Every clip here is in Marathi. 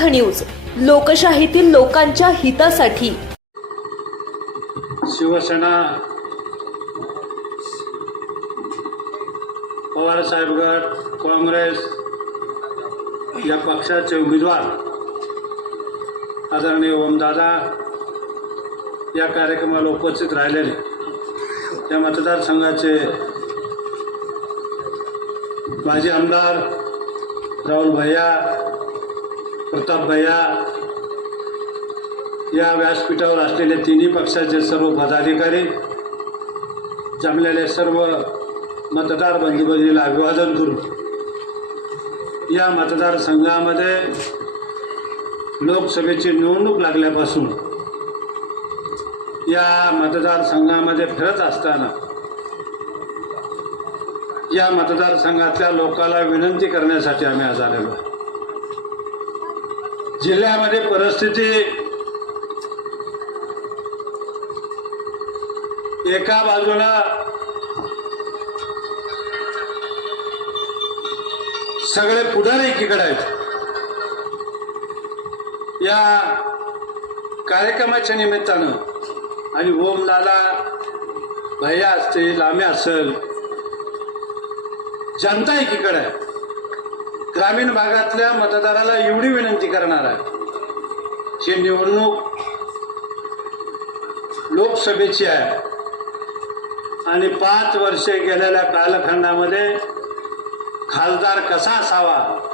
समर्थ न्यूज लोकशाहीतील लोकांच्या हितासाठी. शिवसेना पवारसाहेब गट काँग्रेस या पक्षाचे उमेदवार आदरणीय ओमदादा या कार्यक्रमाला उपस्थित राहिलेले. या मतदारसंघाचे माजी आमदार राहुल भैया प्रताप भैया या व्यासपीठावर असलेले तिन्ही पक्षाचे सर्व पदाधिकारी जमलेले सर्व मतदार बंधू अभिवादन करून या मतदारसंघामध्ये लोकसभेची निवडणूक लागल्यापासून या मतदारसंघामध्ये फिरत असताना या मतदारसंघातल्या लोकाला विनंती करण्यासाठी आम्ही आज आलेलो आहे. जिल्ह्यामध्ये परिस्थिती एका बाजूला सगळे पुढं एकीकडे आहेत. या कार्यक्रमाच्या निमित्तानं आणि ओम लाला भैया असतील आम्ही असेल जनता एकीकडे आहे. ग्रामीण भागातल्या मतदाराला एवढी विनंती करणार आहे. ही निवडणूक लोकसभेची आहे. आणि पाच वर्षे गेलेल्या कालखंडामध्ये खासदार कसा असावा?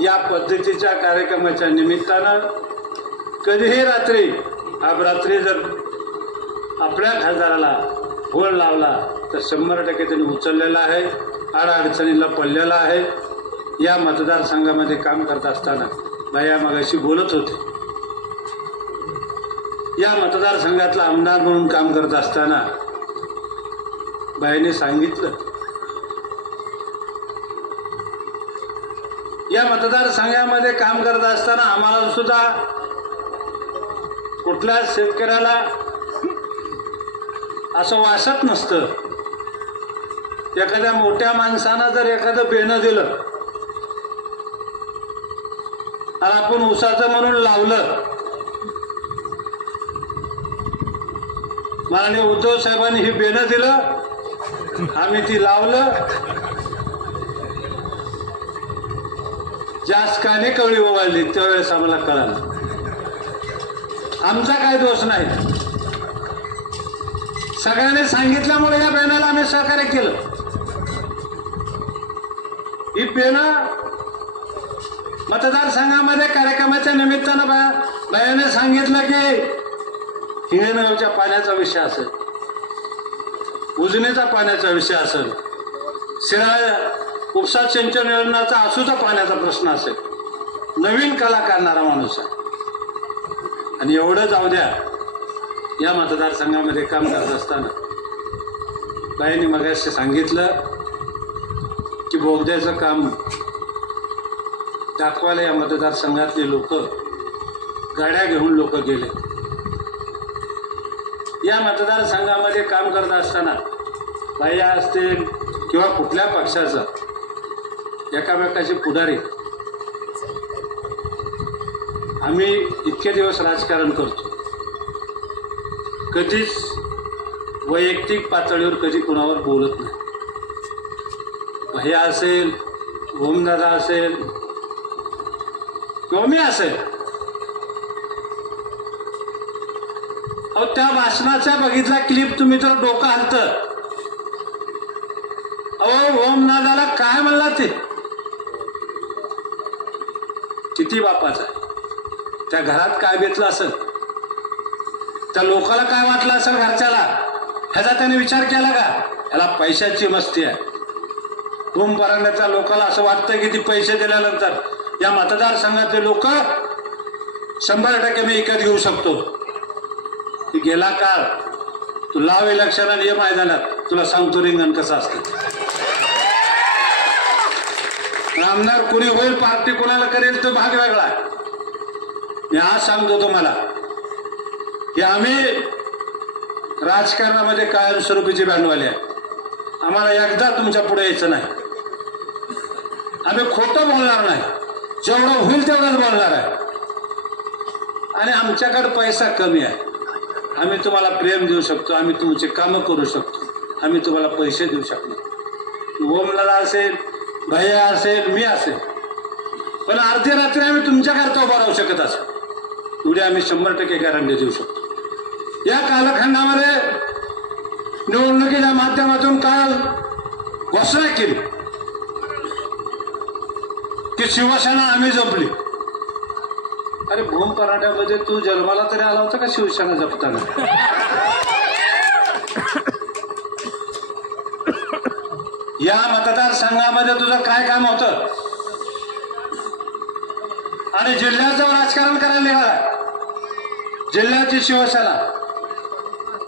या पद्धतीच्या कार्यक्रमाच्या निमित्तानं कधीही रात्री रात्री जर आपल्या खासदाराला फोन लावला तर शंभर टक्के त्यांनी उचललेला आहे. अडचणीला पडलेला आहे. या मतदारसंघामध्ये काम करत असताना बाया मगाशी बोलत होते. या मतदारसंघातला आमदार म्हणून काम करत असताना बाईने सांगितलं या मतदारसंघामध्ये काम करत असताना आम्हाला सुद्धा कुठल्याच शेतकऱ्याला असं वासत नसतं. एखाद्या मोठ्या माणसानं जर एखादं बेणं दिलं आणि आपण उसाचं म्हणून लावलं माननीय उद्धव साहेबांनी ही बेनं दिलं आम्ही ती लावलं जास्त काने कवळी ओवाळली त्यावेळेस आम्हाला कळालं. आमचा काय दोष नाही. सगळ्यांनी सांगितल्यामुळे या बेनाला आम्ही सहकार्य केलं. ही बेनं मतदारसंघामध्ये कार्यक्रमाच्या निमित्तानं बा बायाने सांगितलं की हिंगणगावच्या पाण्याचा विषय असेल. उजनीचा पाण्याचा विषय असेल. शिराळ उपसा सिंचन योजनाचा आसूचा पाण्याचा प्रश्न असेल. नवीन कला करणारा माणूस आहे. आणि एवढं जाऊ द्या या मतदारसंघामध्ये काम करत असताना बाईंनी मगाशी सांगितलं की बोगद्याचं काम दाखवायला या मतदारसंघातले लोक गाड्या घेऊन लोक गेले. या मतदारसंघामध्ये काम करत असताना बाया असतील किंवा कुठल्या पक्षाचा एकामेकाचे पुढारी आम्ही इतके दिवस राजकारण करतो. कधीच वैयक्तिक पातळीवर कधी कुणावर बोलत नाही. भैया असेल ओमदादा असेल किंवा मी असेल. अहो त्या भाषणाचा बघितला क्लिप तुम्ही तर डोकं हलत. अहो ओमनादाला काय म्हणला ते? किती बापाचा त्या घरात काय बेतलं असेल? त्या लोकाला काय वाटलं असेल घरच्याला? ह्याचा त्याने विचार केला का? ह्याला पैशाची मस्ती आहे. ओम परांड्याच्या लोकाला असं वाटतं की ती पैसे दिल्यानंतर या मतदारसंघातले लोक शंभर टक्के मी विकत घेऊ शकतो. गेला काळ. तू लाव इलेक्शन आणि ये मैदानात. तुला सांगतो रिंगण कसं असतं. आमदार कोणी होईल पार्टी कोणाला करेल तो भाग वेगळा मी आज सांगतो तुम्हाला की आम्ही राजकारणामध्ये कायमस्वरूपीची भांडवली आहे. आम्हाला एकदा तुमच्यापुढे यायचं नाही. आम्ही खोटं बोलणार नाही. जेवढं होईल तेवढंच बोलणार आहे. आणि आमच्याकडे पैसा कमी आहे. आम्ही तुम्हाला प्रेम देऊ शकतो आम्ही तुमचे कामं करू शकतो. आम्ही तुम्हाला पैसे देऊ शकतो. ओमला असेल भैया असेल मी असेल. पण अर्धी रात्री आम्ही तुमच्याकरता उभा राहू शकत असं. उद्या आम्ही शंभर टक्के गॅरंटी देऊ शकतो. या कालखंडामध्ये निवडणुकीच्या माध्यमातून काल घोषणा केली. की शिवसेना आम्ही जपली. अरे भूम पराठ्यामध्ये तू जन्माला तरी आला होता का शिवसेना जपताना? या मतदारसंघामध्ये तुझं काय काम होतं? आणि जिल्ह्याचं राजकारण करायला निघाला. जिल्ह्याची शिवसेना.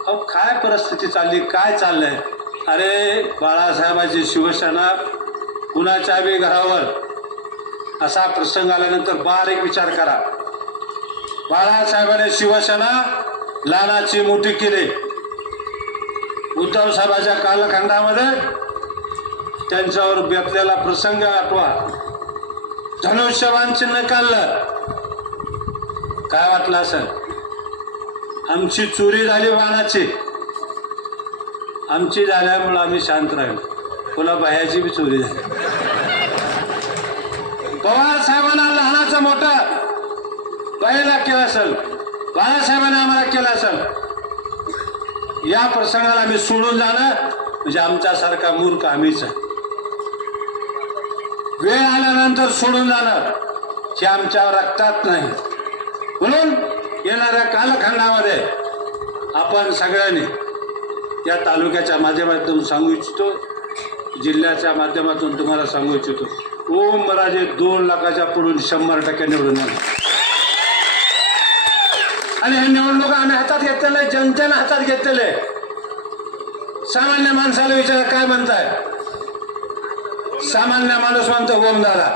अहो काय परिस्थिती चालली? काय चाललंय? अरे बाळासाहेबांची शिवसेना कुणाच्या बी घरावर असा प्रसंग आल्यानंतर बारीक विचार करा. बाळासाहेबांनी शिवसेना लालाची मोठी केली. उद्धव साहेबाच्या कालखंडामध्ये त्यांच्यावर बेतलेला प्रसंग आठवा. धनुष्यबाण चिन्ह काढलं. काय वाटलं असं आमची चोरी झाली बाणाची आमची झाल्यामुळं आम्ही शांत राहिलो. पुन्हा बाह्याची बी चोरी झाली. पवार साहेबांना लहानाचं मोठं पहिला केलं असेल बाळासाहेबांनी आम्हाला केलं असेल या प्रसंगाला आम्ही सोडून जाणं म्हणजे आमच्यासारखा मूर्ख आम्हीच वेळ आल्यानंतर सोडून जाणं हे आमच्या रक्तात नाही. म्हणून येणाऱ्या कालखंडामध्ये आपण सगळ्यांनी या तालुक्याच्या माध्यमातून सांगू इच्छितो जिल्ह्याच्या माध्यमातून तुम्हाला सांगू इच्छितो. ओम राजे दोन लाखाच्या पुढून शंभर टक्के निवडून आणि हे निवडणूक आम्ही हातात घेतलेले जनतेनं हातात घेतलेले. सामान्य माणसाला विचार काय म्हणताय? सामान्य माणूस म्हणतो ओम दादा.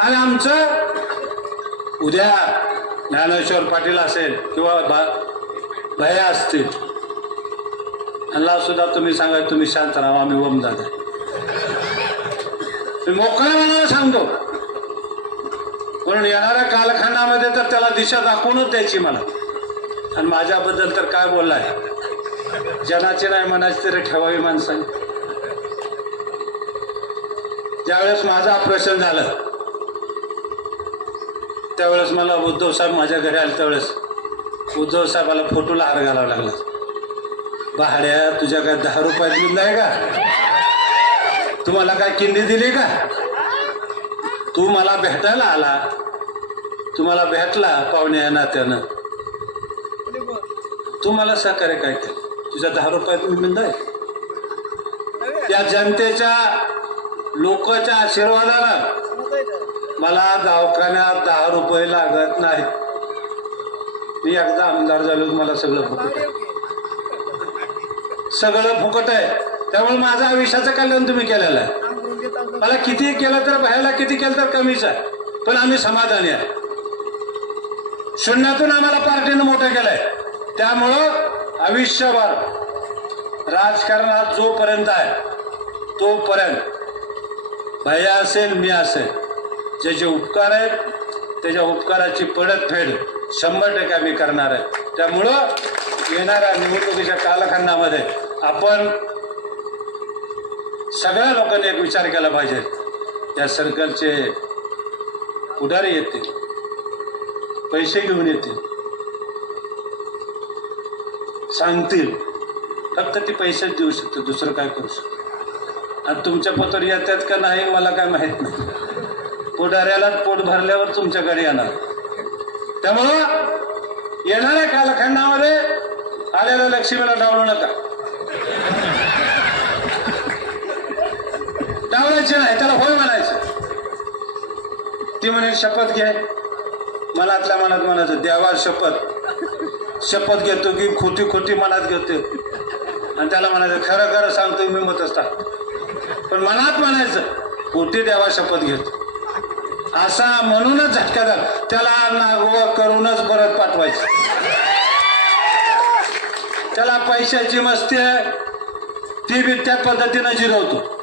आणि आमचं उद्या ज्ञानेश्वर पाटील असेल किंवा भया असतील. सुद्धा तुम्ही सांगा तुम्ही शांत राहा आम्ही ओम दादा. मी मोकळ्या सांगतो. म्हणून येणाऱ्या कालखंडामध्ये तर त्याला दिशा दाखवूनच द्यायची मला. आणि माझ्याबद्दल तर काय बोललाय जनाची नाही मनाची तरी ठेवावी माणसाने ज्यावेळेस माझं ऑपरेशन झालं त्यावेळेस मला उद्धव साहेब माझ्या घरी आले त्यावेळेस उद्धव साहेबाला फोटोला हार घालावा लागला. भाड्या तुझ्या काय दहा रुपयात दिला आहे का? तुम्हाला काय किंडी दिली का? तू मला भेटायला आला. तुम्हाला भेटला पाहुण्या नात्यानं. तू मला सहकार्य काय केलं? तुझ्या दहा रुपयात बिंद आहे त्या जनतेच्या लोकांच्या आशीर्वादानं मला दवाखान्यात दहा रुपये लागत नाहीत. मी एकदा आमदार झालो मला सगळं फुकट आहे. सगळं फुकट आहे. त्यामुळे माझं आयुष्याचं कल्याण तुम्ही केलेलं आहे. मला किती केलं तर बाहेरला किती केलं तर कमीच आहे. पण आम्ही समाधानी आहे. शून्यातून आम्हाला पार्टीनं मोठं केलंय. त्यामुळं आयुष्यभर राजकारणात जोपर्यंत आहे तोपर्यंत भैया असेल मी असेल. जे जे उपकार आहेत त्याच्या उपकाराची पडतफेड शंभर टक्के आम्ही करणार आहे. त्यामुळं येणाऱ्या निवडणुकीच्या कालखंडामध्ये आपण सगळ्या लोकांनी एक विचार केला पाहिजे. या सर्कलचे पुढारी येतील. पैसे घेऊन येतील. सांगतील. फक्त ती पैसेच देऊ शकते दुसरं काय करू शकतो. आणि तुमच्या पत्र येतात का नाही मला काय माहीत नाही. पुढाऱ्याला पोट भरल्यावर तुमच्याकडे येणार. त्यामुळं येणाऱ्या कालखंडामध्ये आलेल्या लक्ष्मीला डावलू नका. डावलायचे नाही त्याला होय म्हणायचं. ती म्हणे शपथ घे. मनातल्या मनात म्हणायचं देवा शपथ. शपथ घेतो की खोटी खोटी मनात घेतो आणि त्याला म्हणायचं खरं खरं सांगतो मी मत असता पण मनात म्हणायचं खोटी देवा शपथ घेतो. असा म्हणूनच झटका झाला त्याला नागवा करूनच परत पाठवायचं. त्याला पैशाची मस्ती आहे. ती बी त्या पद्धतीनं जिरवतो.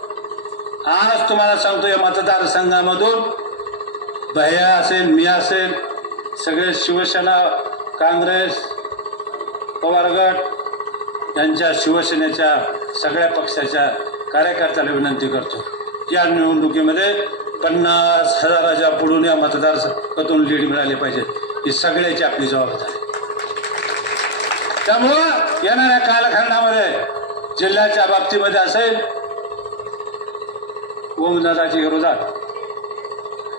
आज तुम्हाला सांगतो या मतदारसंघामधून भैया असेल मी असेल सगळे शिवसेना काँग्रेस पवार गट यांच्या शिवसेनेच्या सगळ्या पक्षाच्या कार्यकर्त्याला विनंती करतो. या निवडणुकीमध्ये पन्नास हजाराच्या पुढून या मतदारसंघातून लीड मिळाली पाहिजे. ही सगळ्याची आपली जबाबदारी. त्यामुळं येणाऱ्या कालखंडामध्ये जिल्ह्याच्या बाबतीमध्ये असेल ओमदादाच्या विरोधात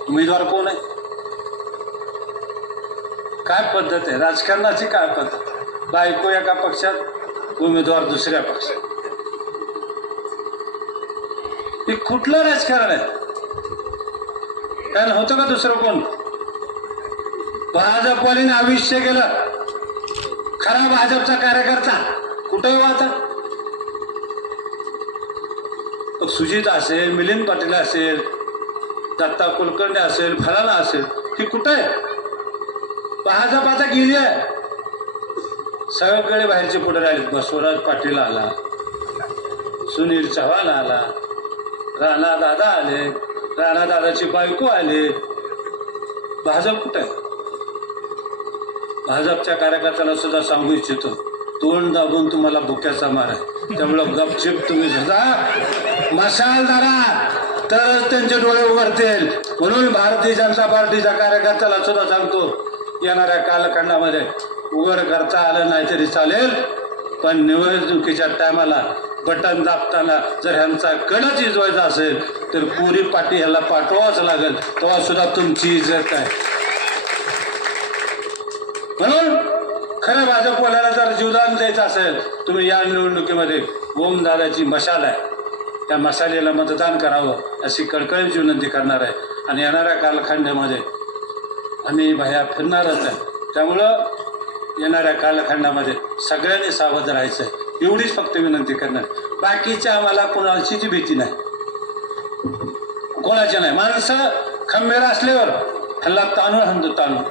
उमेदवार कोण आहे? काय पद्धत आहे? राजकारणाची काय पद्धत बायको एका पक्षात उमेदवार दुसऱ्या पक्षात. हे कुठलं राजकारण आहे? कारण होतं का दुसरं कोण? भाजपवालीने आयुष्य गेलं खरा भाजपचा कार्यकर्ता कुठं वाचा. सुजित असेल मिलिंद पाटील असेल दत्ता कुलकर्णी असेल फलाना असेल ती कुठं आहे? भाजप आता गेली आहे. सगळीकडे बाहेरचे पुढे राहिले. बसवराज पाटील आला. सुनील चव्हाण आला. राणा दादा आले. राणा दादाची बायको आले. भाजप कुठं आहे? भाजपच्या कार्यकर्त्याला सुद्धा सांगू इच्छितो. तोंड दाबून तुम्हाला बुक्याचा मार आहे. त्यामुळं गपचिप तुम्ही जा. मशाल धरा तरच त्यांचे डोळे उघडतील. म्हणून भारतीय जनता पार्टीच्या कार्यकर्त्याला सुद्धा सांगतो येणाऱ्या कालखंडामध्ये उघड करता आलं नाही तरी चालेल पण निवडणुकीच्या टायमाला बटन दाबताना जर ह्यांचा कडच इजवायचा असेल तर पुरी पाटी ह्याला पाठवावंच लागेल. तेव्हा सुद्धा तुमची इज्जत आहे. म्हणून खरं भाजपवाल्याला जर जीवदान द्यायचं असेल तुम्ही या निवडणुकीमध्ये ओमदादाची मशाल आहे. त्या मसालेला मतदान करावं अशी कळकळीची विनंती करणार आहे. आणि येणाऱ्या कालखंडामध्ये आम्ही बाह्या फिरणारच आहे. त्यामुळं येणाऱ्या कालखंडामध्ये सगळ्यांनी सावध राहायचं आहे. एवढीच फक्त विनंती करणार. बाकीच्या आम्हाला कोणाचीच भीती नाही. कोणाची नाही. माणसं खंबेर असल्यावर हल्ला ताणून हंदो ताणून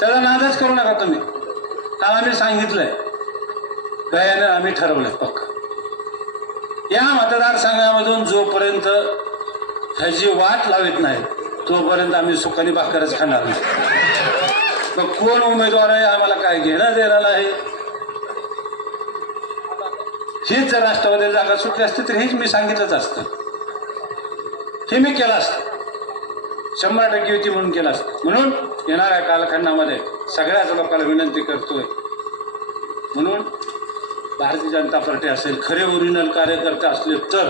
त्याला नादच करू नका तुम्ही. आम्ही सांगितलंय. गयानं आम्ही ठरवलंय पक्क. या मतदारसंघामधून जोपर्यंत ह्याची वाट लावित नाही तोपर्यंत आम्ही सुखानी भाकरच खाणार नाही. मग कोण उमेदवार आहे आम्हाला काय घेणं देणार नाही हीच जर राष्ट्रवादी जागा सुटली असती तर हेच मी सांगितलंच असतं. हे मी केलं असतं. शंभर टक्के युती म्हणून केलं असतं. म्हणून येणाऱ्या कालखंडामध्ये सगळ्याच लोकांना विनंती करतोय. म्हणून भारतीय जनता पार्टी असेल खरे ओरिजिनल कार्यकर्ते असले तर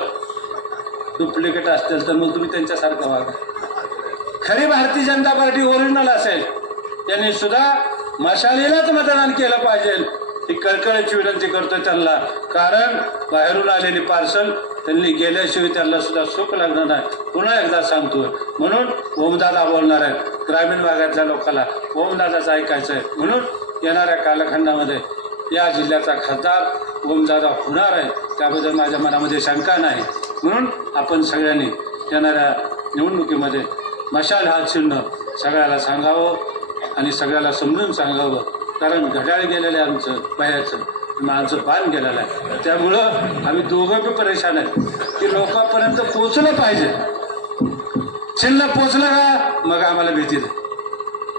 डुप्लिकेट असतील तर मग तुम्ही त्यांच्यासारखं वागा. खरी भारतीय जनता पार्टी ओरिजिनल असेल त्यांनी सुद्धा मशालीलाच मतदान केलं पाहिजे. ही कळकळीची विनंती करतोय त्यांना. कारण बाहेरून आलेली पार्सल त्यांनी गेल्याशिवाय त्यांना सुद्धा सुख लागणार नाही. पुन्हा एकदा सांगतोय. म्हणून ओमदादा बोलणार आहेत. ग्रामीण भागातल्या लोकांना ओमदादाचं ऐकायचं आहे म्हणून येणाऱ्या कालखंडामध्ये या जिल्ह्याचा खासदार ओमदादा होणार आहे. त्याबद्दल माझ्या मनामध्ये शंका नाही. म्हणून आपण सगळ्यांनी येणाऱ्या निवडणुकीमध्ये मशाल हा चिन्ह सगळ्याला सांगावं आणि सगळ्याला समजून सांगावं. कारण घड्याळ गेलेलं आहे आमचं बाहेरचं माझं पान गेलेलं आहे. त्यामुळं आम्ही दोघं बी परेशान आहेत. की लोकांपर्यंत पोचलं पाहिजे. चिन्ह पोचलं का? मग आम्हाला भीती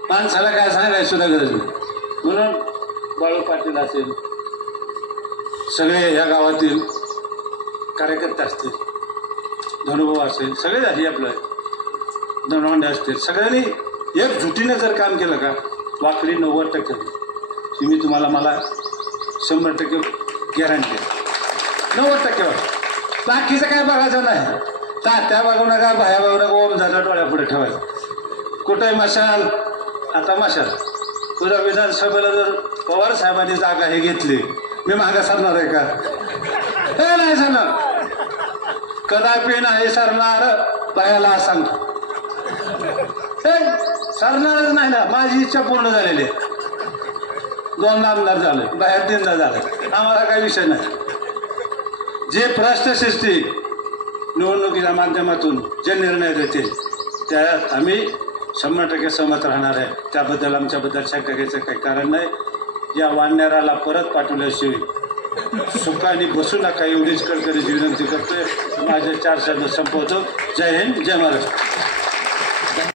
माणसाला काय सांगायची सुद्धा गरज नाही. म्हणून बाळू पाटील असेल. सगळे या गावातील कार्यकर्ते असतील धनुभाऊ असेल सगळे झाली आपलं. धनवांडे असतील सगळ्यांनी एकजुटीने जर काम केलं का वाकडी नव्वद टक्के. मी तुम्हाला मला शंभर टक्के गॅरंटी नव्वद टक्के बाकीचं काय बघायचं नाही. तात्या बघू नका भाया बघू नका ओम झाला डोळ्यापुढे ठेवायचं. कुठे मशाल? आता मशाल. उद्या विधानसभेला जर पवार साहेबांनी जागा हे घेतली. मी मागं सरणार आहे का? हे नाही सरणार. कदापि नाही सरणार बायाला सांगतो हे सरणारच नाही ना. माझी इच्छा पूर्ण झालेली आहे. दोन आमदार झाले बाहेर तीनदा झाले. आम्हाला काही विषय नाही. जे भ्रष्ट शिस्ती निवडणुकीच्या माध्यमातून जे निर्णय देतील त्यात आम्ही शंभर टक्के सहमत राहणार आहे. त्याबद्दल आमच्याबद्दल शंका घ्यायचं काही कारण नाही. या वानराला परत पाठवल्याशिवाय सुखाने बसू नका एवढीच कडकडीची विनंती करतोय. माझे चार शब्द संपवतो. जय हिंद जय महाराष्ट्र.